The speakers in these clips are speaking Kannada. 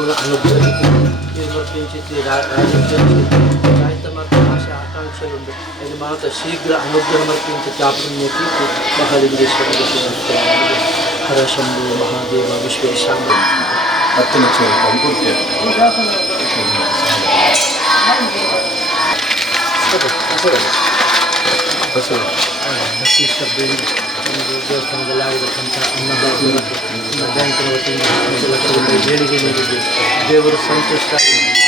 સંપૂર્ણ અનુભવી કિંમતી సాహిత్యమర్థ భాష ఆకాంక్షలు అది మాత శీఘ్ర అనుగ్రహమర్పించి చాపుణ్యకి మహాలింగేశ్వర హర శంభు మహాదేవ విశ్వేశాంబ అత్తిన పంపూర్తి ದೇವಸ್ಥಾನದಲ್ಲಿ ಆಗಿರತಕ್ಕಂಥ ಅನ್ನದಾಸರ ಬ್ಯಾಂಕಿನ ವತಿಯಿಂದ ದೇಣಿಗೆ ನೀಡಿದ್ದೇವೆ ದೇವರು ಸಂತುಷ್ಟ.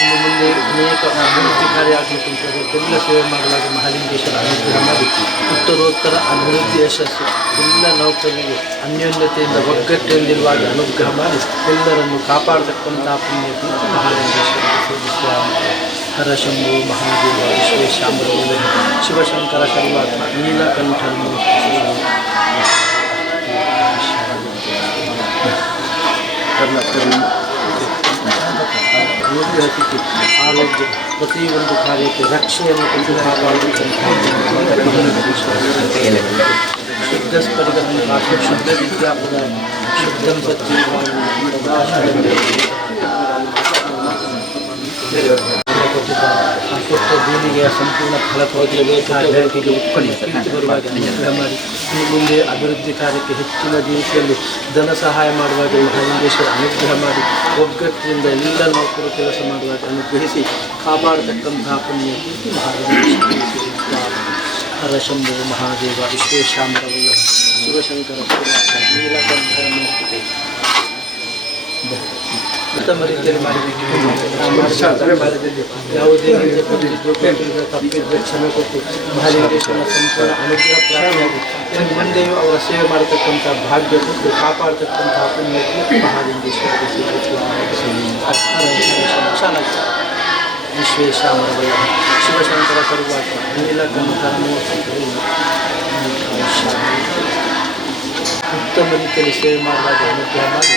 ಇನ್ನು ಮುಂದೆ ಅನೇಕ ಅಭಿವೃದ್ಧಿ ಕಾರ್ಯ ಆಗಲಿಕ್ಕೆ ಎಲ್ಲ ಸೇವೆ ಮಾಡಲಾಗಿ ಮಹಾಲಿಂಗೇಶ್ವರ ಅನುಗ್ರಹ ಮಾಡಿ ಉತ್ತರೋತ್ತರ ಅಭಿವೃದ್ಧಿ ಯಶಸ್ಸು. ಎಲ್ಲ ನೌಕರರಿಗೆ ಅನ್ಯೋನ್ಯತೆಯಿಂದ ಒಗ್ಗಟ್ಟಿನಲ್ಲಿರುವಾಗ ಅನುಗ್ರಹ ಮಾಡಿ ಎಲ್ಲರನ್ನು ಕಾಪಾಡತಕ್ಕಂಥ ಪುಣ್ಯತೆ ಮಹಾಲಿಂಗೇಶ್ವರ ಹರ ಶಂಭು, ಮಹಾದೇವ, ವಿಶ್ವೇಶಾಂಬರ, ಶಿವಶಂಕರ ಸರ್ವಾತ್ಮ ನೀಲಕಂಠನು ಅಭಿವೃದ್ಧಿ ಆರೋಗ್ಯ ಪ್ರತಿಯೊಂದು ಕಾರ್ಯಕ್ಕೆ ರಕ್ಷೆಯನ್ನು ತಂದು ಶುದ್ಧ ಸ್ಫಟಿಕವನ್ನು ಹಾಕಿ ಶುದ್ಧ ವಿದ್ಯಾಪದ ಶುದ್ಧಂ ಸತ್ಯ ಕೊಟ್ಟ ಭೂಮಿಗೆ ಸಂಪೂರ್ಣ ಫಲ ಬೆಳಕಿಗೆ ಉತ್ಪನ್ನ ಬರುವಾಗ ಅನುಗ್ರಹ ಮಾಡಿ ಇನ್ನು ಮುಂದೆ ಅಭಿವೃದ್ಧಿ ಕಾರ್ಯಕ್ಕೆ ಹೆಚ್ಚಿನ ರೀತಿಯಲ್ಲಿ ಧನ ಸಹಾಯ ಮಾಡುವಾಗ ಮಹಾಲಿಂಗೇಶ್ವರ ಅನುಗ್ರಹ ಮಾಡಿ ಒಗ್ಗಟ್ಟಿನಿಂದ ಎಲ್ಲ ನೌಕರು ಕೆಲಸ ಮಾಡುವಾಗ ಅನುಗ್ರಹಿಸಿ ಕಾಪಾಡತಕ್ಕಂತಹ ಪುಣ್ಯ ಮಹಾಲಿಂಗೇಶ್ವರ ಹರ ಶಂಭು ಮಹಾದೇವ ವಿಶ್ವೇಶಾಂಬರವಲ್ಲ ಶಿವಶಂಕರ ನೀಲಕಂಠರ ಮೂರ್ತಿ ಉತ್ತಮ ರೀತಿಯಲ್ಲಿ ಮಾಡಬೇಕು ಕಾರ್ಯದಲ್ಲಿ ಯಾವುದೇ ರೀತಿಯ ತಪ್ಪಿದ್ದು ಕೆಟ್ಟಿದ್ದು ತಪ್ಪಿದ್ದು ಕ್ಷಮೆ ಕೊಟ್ಟು ಮಹಾಲಿಂಗೇಶ್ವರನ ಸಂಪೂರ್ಣ ಅನುಗ್ರಹ ಪ್ರಾಪ್ತಿಯಾಗಿ ಇನ್ನು ಮುಂದೆಯೂ ಅವರ ಸೇವೆ ಮಾಡತಕ್ಕಂಥ ಭಾಗ್ಯ ಕೊಟ್ಟು ಕಾಪಾಡತಕ್ಕಂಥ ಪುಣ್ಯಕ್ಕೆ ಮಹಾಲಿಂಗೇಶ್ವರ ವಿಶ್ವೇಶಾಮರವಲ್ಲ ಶಿವಶಂಕರ ಸರ್ವಾತ್ಮ ನೀಲಕಂಠರ ಮೂರ್ತಿ ಉತ್ತಮ ರೀತಿಯಲ್ಲಿ ಸೇವೆ ಮಾಡುವಾಗ ಅನುಗ್ರಹ ಮಾಡಿ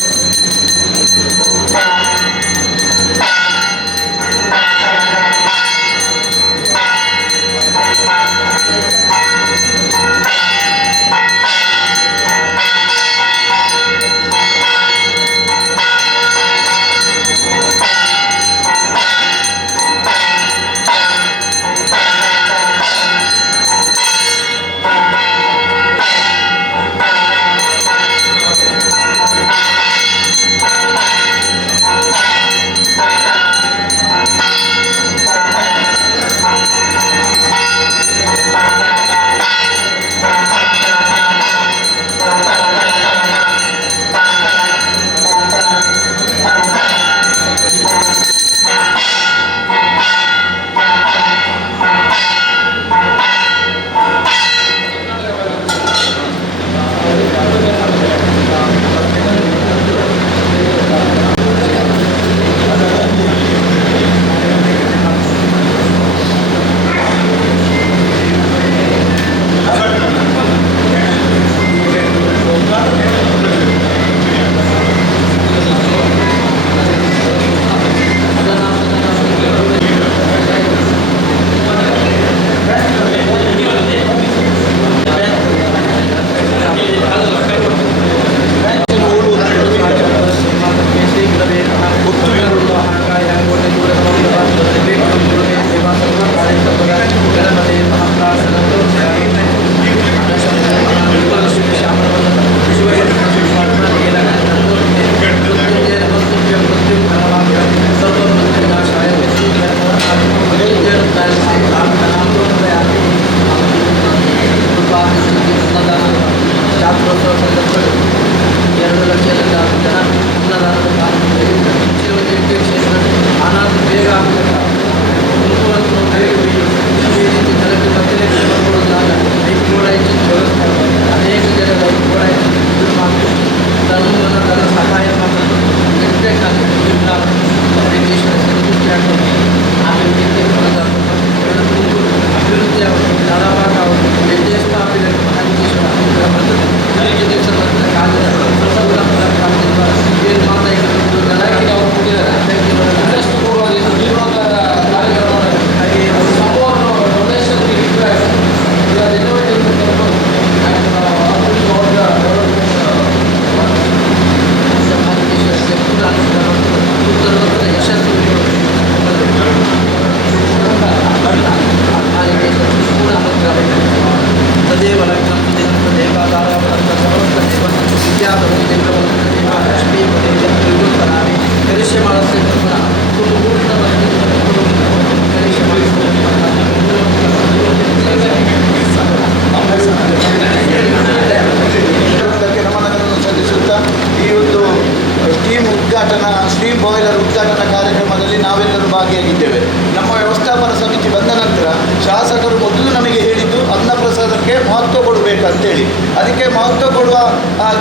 ಹರಶಂಭು ಕಾರ್ಯಕ್ರಮದಲ್ಲಿ ನಾವೆಲ್ಲರೂ ಭಾಗಿಯಾಗಿದ್ದೇವೆ. ನಮ್ಮ ವ್ಯವಸ್ಥಾಪನ ಸಮಿತಿ ಬಂದ ನಂತರ ಶಾಸಕರು ಮೊದಲು ನಮಗೆ ಹೇಳಿದ್ದು ಅನ್ನಪ್ರಸಾದಕ್ಕೆ ಮಹತ್ವ ಕೊಡಬೇಕಂತೇಳಿ. ಅದಕ್ಕೆ ಮಹತ್ವ ಕೊಡುವ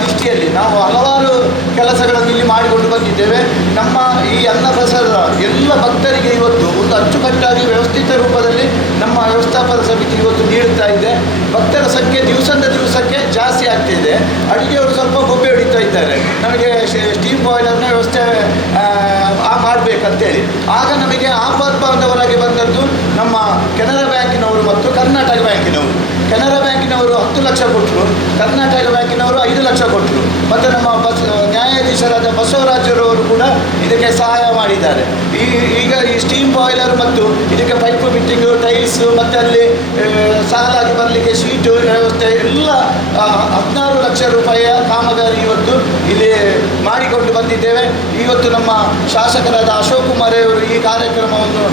ದೃಷ್ಟಿಯಲ್ಲಿ ನಾವು ಹಲವಾರು ಕೆಲಸಗಳನ್ನು ಇಲ್ಲಿ ಮಾಡಿಕೊಂಡು ಬಂದಿದ್ದೇವೆ. ನಮ್ಮ ಈ ಅನ್ನಪ್ರಸಾದ ಎಲ್ಲ ಭಕ್ತರಿಗೆ ಇವತ್ತು ಒಂದು ಅಚ್ಚುಕಟ್ಟಾಗಿ ವ್ಯವಸ್ಥಿತ ರೂಪದಲ್ಲಿ ನಮ್ಮ ವ್ಯವಸ್ಥಾಪನ ಸಮಿತಿ ಇವತ್ತು ನೀಡುತ್ತಾ ಇದೆ. ಭಕ್ತರ ಸಂಖ್ಯೆ ದಿವಸದಿಂದ ದಿವಸಕ್ಕೆ ಜಾಸ್ತಿ ಆಗ್ತಿದೆ ಅಡುಗೆಯವರು ಸ್ವಲ್ಪ ಗೊಬ್ಬೆ ಹೊಡಿತಾ ಇದ್ದಾರೆ. ನಮಗೆ ಸ್ಟೀಮ್ ಬಾಯ್ಲರ್ನ ವ್ಯವಸ್ಥೆ ಮಾಡಬೇಕಂತೇಳಿ ಆಗ ನಮಗೆ ಆಪತ್ ಬಾಂಧವರಾಗಿ ಬಂದದ್ದು ನಮ್ಮ ಕೆನರಾ ಬ್ಯಾಂಕಿನವರು ಮತ್ತು ಕರ್ನಾಟಕ ಬ್ಯಾಂಕಿನವರು. ಕೆನರಾ ಬ್ಯಾಂಕಿನವರು ಹತ್ತು ಲಕ್ಷ ಕೊಟ್ಟರು, ಕರ್ನಾಟಕ ಬ್ಯಾಂಕಿನವರು ಐದು ಲಕ್ಷ ಕೊಟ್ಟರು. ಮತ್ತು ನಮ್ಮ ಬಸ್, ನ್ಯಾಯಾಧೀಶರಾದ ಬಸವರಾಜರವರು ಕೂಡ ಇದಕ್ಕೆ ಸಹಾಯ ಮಾಡಿದ್ದಾರೆ. ಈ, ಈಗ ಈ ಸ್ಟೀಮ್ ಬಾಯ್ಲರ್ ಮತ್ತು ಇದಕ್ಕೆ ಪೈಪು ಫಿಟ್ಟಿಂಗು ಟೈಲ್ಸು, ಮತ್ತು ಅಲ್ಲಿ ಸಾಲಾಗಿ ಬರಲಿಕ್ಕೆ ಶೀಟು, ವ್ಯವಸ್ಥೆ ಎಲ್ಲ ಹದಿನಾರು ಲಕ್ಷ ರೂಪಾಯಿಯ ಕಾಮಗಾರಿ ಇವತ್ತು ಇಲ್ಲಿ ಮಾಡಿಕೊಂಡು ಬಂದಿದ್ದೇವೆ. ಇವತ್ತು ನಮ್ಮ ಶಾಸಕರಾದ ಅಶೋಕ್ ಕುಮಾರ್ ಅವರು ಈ ಕಾರ್ಯಕ್ರಮವನ್ನು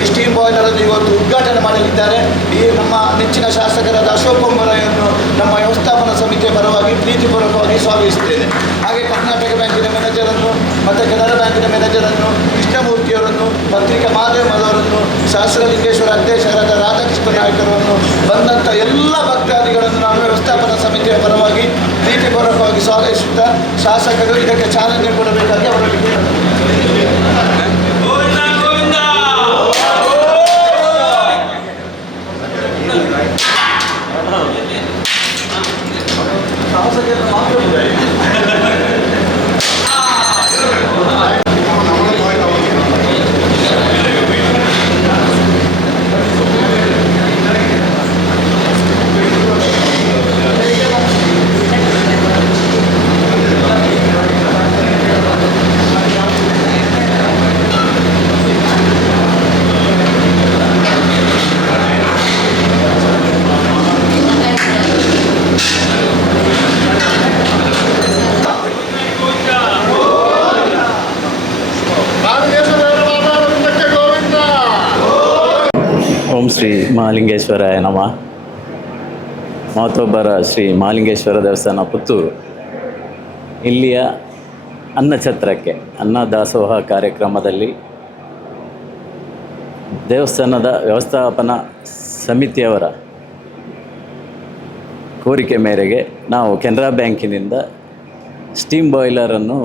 ಈ ಸ್ಟೀಮ್ ಬಾಯ್ಲರ್ ಅನ್ನು ಇವತ್ತು ಉದ್ಘಾಟನೆ ಮಾಡಲಿದ್ದಾರೆ. ಈ ನಮ್ಮ ನೆಚ್ಚಿನ ಶಾಸಕರಾದ ಅಶೋಕ್ ಕುಮಾರ್ ಅವರನ್ನು ನಮ್ಮ ವ್ಯವಸ್ಥಾಪನಾ ಸಮಿತಿಯ ಪರವಾಗಿ, ಪ್ರೀತಿಪೂರ್ವಕವಾಗಿ ಸ್ವಾಗತಿಸುತ್ತೇನೆ. ಹಾಗೆ ಕರ್ನಾಟಕ ಬ್ಯಾಂಕಿನ ಮ್ಯಾನೇಜರನ್ನು, ಮತ್ತು ಕೆನರಾ ಬ್ಯಾಂಕಿನ ಮ್ಯಾನೇಜರನ್ನು ಕೃಷ್ಣಮೂರ್ತಿಯವರನ್ನು ಪತ್ರಿಕಾ ಮಾಧ್ಯಮದವರನ್ನು ಸಹಸ್ರಲಿಂಗೇಶ್ವರ ಅಧ್ಯಕ್ಷರಾದ ರಾಧಾಕೃಷ್ಣ ನಾಯಕರನ್ನು ಬಂದಂಥ ಎಲ್ಲ ಭಕ್ತಾದಿಗಳನ್ನು ನಾನು ವ್ಯವಸ್ಥಾಪನಾ ಸಮಿತಿಯ ಪರವಾಗಿ ಪ್ರೀತಿಪೂರ್ವಕವಾಗಿ ಸ್ವಾಗತಿಸುತ್ತಾ ಶಾಸಕರು ಇದಕ್ಕೆ ಚಾಲನೆ ಕೊಡಬೇಕಾಗಿ ಅವರಲ್ಲಿ ಶಾಸಕರು ಮಾತ್ರ ಓಂ ಶ್ರೀ ಮಹಾಲಿಂಗೇಶ್ವರಾಯ ನಮ. ಮಹತ್ತೊಬ್ಬರ ಶ್ರೀ ಮಹಾಲಿಂಗೇಶ್ವರ ದೇವಸ್ಥಾನ ಪುತ್ತೂರು. ಇಲ್ಲಿಯ ಅನ್ನಛತ್ರಕ್ಕೆ ಅನ್ನದಾಸೋಹ ಕಾರ್ಯಕ್ರಮದಲ್ಲಿ ದೇವಸ್ಥಾನದ ವ್ಯವಸ್ಥಾಪನಾ ಸಮಿತಿಯವರ ಕೋರಿಕೆ ಮೇರೆಗೆ ನಾವು ಕೆನರಾ ಬ್ಯಾಂಕಿನಿಂದ ಸ್ಟೀಮ್ ಬಾಯ್ಲರನ್ನು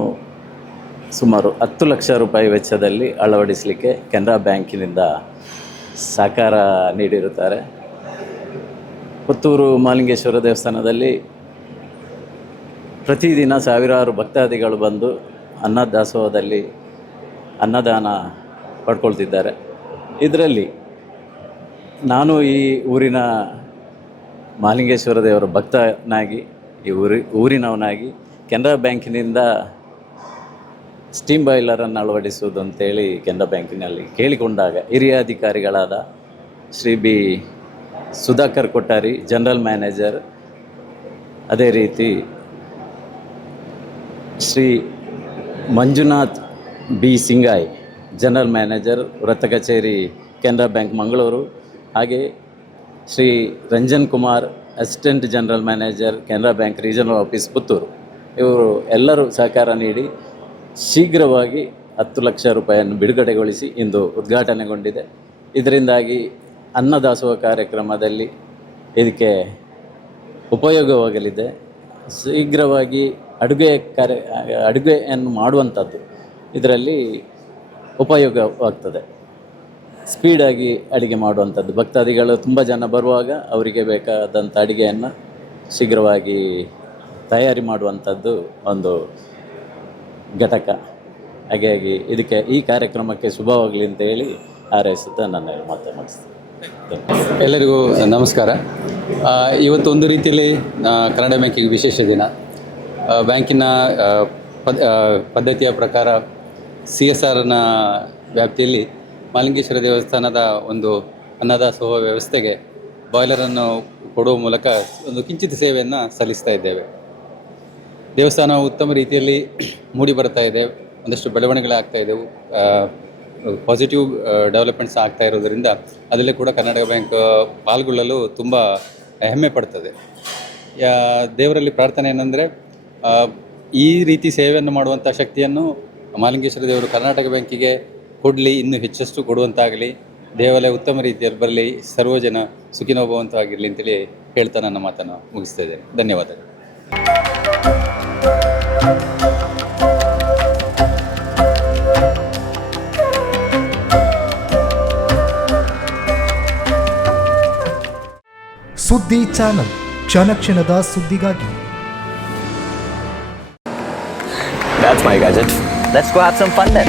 ಸುಮಾರು ಹತ್ತು ಲಕ್ಷ ರೂಪಾಯಿ ವೆಚ್ಚದಲ್ಲಿ ಅಳವಡಿಸಲಿಕ್ಕೆ ಕೆನರಾ ಬ್ಯಾಂಕಿನಿಂದ ಸಹಕಾರ ನೀಡಿರುತ್ತಾರೆ. ಪುತ್ತೂರು ಮಾಲಿಂಗೇಶ್ವರ ದೇವಸ್ಥಾನದಲ್ಲಿ ಪ್ರತಿದಿನ ಸಾವಿರಾರು ಭಕ್ತಾದಿಗಳು ಬಂದು ಅನ್ನದಾಸೋಹದಲ್ಲಿ ಅನ್ನದಾನ ಪಡ್ಕೊಳ್ತಿದ್ದಾರೆ. ಇದರಲ್ಲಿ ನಾನು ಈ ಊರಿನ ಮಾಲಿಂಗೇಶ್ವರ ದೇವರ ಭಕ್ತನಾಗಿ, ಈ ಊರಿ, ಊರಿನವನಾಗಿ ಕೆನರಾ ಬ್ಯಾಂಕಿನಿಂದ ಸ್ಟೀಮ್ ಬಾಯ್ಲರನ್ನು ಅಳವಡಿಸುವುದು ಅಂತೇಳಿ ಕೆನರಾ ಬ್ಯಾಂಕಿನಲ್ಲಿ ಕೇಳಿಕೊಂಡಾಗ ಹಿರಿಯ ಅಧಿಕಾರಿಗಳಾದ Shri B Sudhakar Kottari general manager ಅದೇ ರೀತಿ Shri Manjunath B Singai general manager ವೃತ್ತ ಕಚೇರಿ, ಕೆನರಾ ಬ್ಯಾಂಕ್ ಮಂಗಳೂರು, ಹಾಗೆ Shri Ranjan Kumar assistant general manager Canara bank regional office Puttur. ಇವರು ಎಲ್ಲರೂ ಸಹಕಾರ ನೀಡಿ ಶೀಘ್ರವಾಗಿ ಹತ್ತು ಲಕ್ಷ ರೂಪಾಯಿಯನ್ನು ಬಿಡುಗಡೆಗೊಳಿಸಿ ಇಂದು ಉದ್ಘಾಟನೆಗೊಂಡಿದೆ. ಇದರಿಂದಾಗಿ ಅನ್ನದಾಸೋಹ ಕಾರ್ಯಕ್ರಮದಲ್ಲಿ ಇದಕ್ಕೆ ಉಪಯೋಗವಾಗಲಿದೆ. ಶೀಘ್ರವಾಗಿ ಅಡುಗೆ ಕಾರ್ಯ, ಅಡುಗೆಯನ್ನು ಮಾಡುವಂಥದ್ದು ಇದರಲ್ಲಿ ಉಪಯೋಗವಾಗ್ತದೆ. ಸ್ಪೀಡಾಗಿ ಅಡುಗೆ ಮಾಡುವಂಥದ್ದು. ಭಕ್ತಾದಿಗಳು ತುಂಬ ಜನ ಬರುವಾಗ ಅವರಿಗೆ ಬೇಕಾದಂಥ ಅಡುಗೆಯನ್ನು ಶೀಘ್ರವಾಗಿ ತಯಾರಿ ಮಾಡುವಂಥದ್ದು ಒಂದು ಘಟಕ. ಹಾಗಾಗಿ ಇದಕ್ಕೆ ಈ ಕಾರ್ಯಕ್ರಮಕ್ಕೆ ಶುಭವಾಗಲಿ ಅಂತ ಹೇಳಿ ಹಾರೈಸುತ್ತಾ ನನ್ನ ಮಾತು ಮಾಡಿಸ್ತೀನಿ ಎಲ್ಲರಿಗೂ ನಮಸ್ಕಾರ. ಇವತ್ತು ಒಂದು ರೀತಿಯಲ್ಲಿ ಕನ್ನಡ ಬ್ಯಾಂಕಿಗೆ ವಿಶೇಷ ದಿನ. ಬ್ಯಾಂಕಿನ ಪದ್ ಪದ್ಧತಿಯ ಪ್ರಕಾರ ಸಿ ಎಸ್ ಆರ್ನ ವ್ಯಾಪ್ತಿಯಲ್ಲಿ ಮಾಲಿಂಗೇಶ್ವರ ದೇವಸ್ಥಾನದ ಒಂದು ಅನ್ನದಾಸೋಹ ವ್ಯವಸ್ಥೆಗೆ ಬಾಯ್ಲರನ್ನು ಕೊಡುವ ಮೂಲಕ ಒಂದು ಕಿಂಚಿತ್ ಸೇವೆಯನ್ನು ಸಲ್ಲಿಸ್ತಾ ಇದ್ದೇವೆ. ದೇವಸ್ಥಾನ ಉತ್ತಮ ರೀತಿಯಲ್ಲಿ ಮೂಡಿ ಬರ್ತಾ ಇದೆ. ಒಂದಷ್ಟು ಬೆಳವಣಿಗೆಗಳಾಗ್ತಾ ಇದೆ ಪಾಸಿಟಿವ್ ಡೆವಲಪ್ಮೆಂಟ್ಸ್ ಆಗ್ತಾ ಇರೋದರಿಂದ ಅದರಲ್ಲಿ ಕೂಡ ಕರ್ನಾಟಕ ಬ್ಯಾಂಕ್ ಪಾಲ್ಗೊಳ್ಳಲು ತುಂಬ ಹೆಮ್ಮೆ ಪಡ್ತದೆ. ದೇವರಲ್ಲಿ ಪ್ರಾರ್ಥನೆ ಏನಂದರೆ ಈ ರೀತಿ ಸೇವೆಯನ್ನು ಮಾಡುವಂಥ ಶಕ್ತಿಯನ್ನು ಮಾಲಿಂಗೇಶ್ವರ ದೇವರು ಕರ್ನಾಟಕ ಬ್ಯಾಂಕಿಗೆ ಕೊಡಲಿ, ಇನ್ನೂ ಹೆಚ್ಚಷ್ಟು ಕೊಡುವಂತಾಗಲಿ. ದೇವಾಲಯ ಉತ್ತಮ ರೀತಿಯಲ್ಲಿ ಬರಲಿ, ಸರ್ವಜನ ಸುಖಿನೋಭವಂತವಾಗಿರಲಿ ಅಂತೇಳಿ ಹೇಳ್ತಾ ನನ್ನ ಮಾತನ್ನು ಮುಗಿಸ್ತಾ ಇದ್ದೇನೆ. ಧನ್ಯವಾದಗಳು. ಸುದ್ದಿ ಚಾನಲ್ ಕ್ಷಣ ಕ್ಷಣದ ಸುದ್ದಿಗಾಗಿ That's my gadget. Let's go have some fun then.